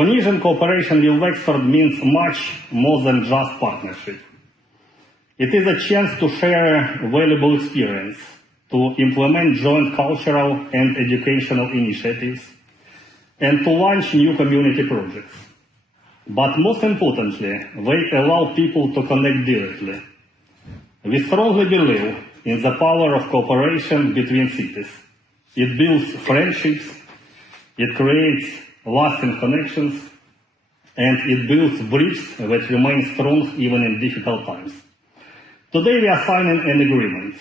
Phoenician cooperation with Wexford means much more than just partnership. It is a chance to share valuable experience, to implement joint cultural and educational initiatives, and to launch new community projects. But most importantly, they allow people to connect directly. We strongly believe in the power of cooperation between cities. It builds friendships, it creates lasting connections, and it builds bridges that remain strong even in difficult times. Today we are signing an agreement,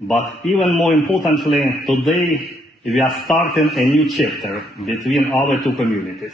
but even more importantly, today we are starting a new chapter between our two communities.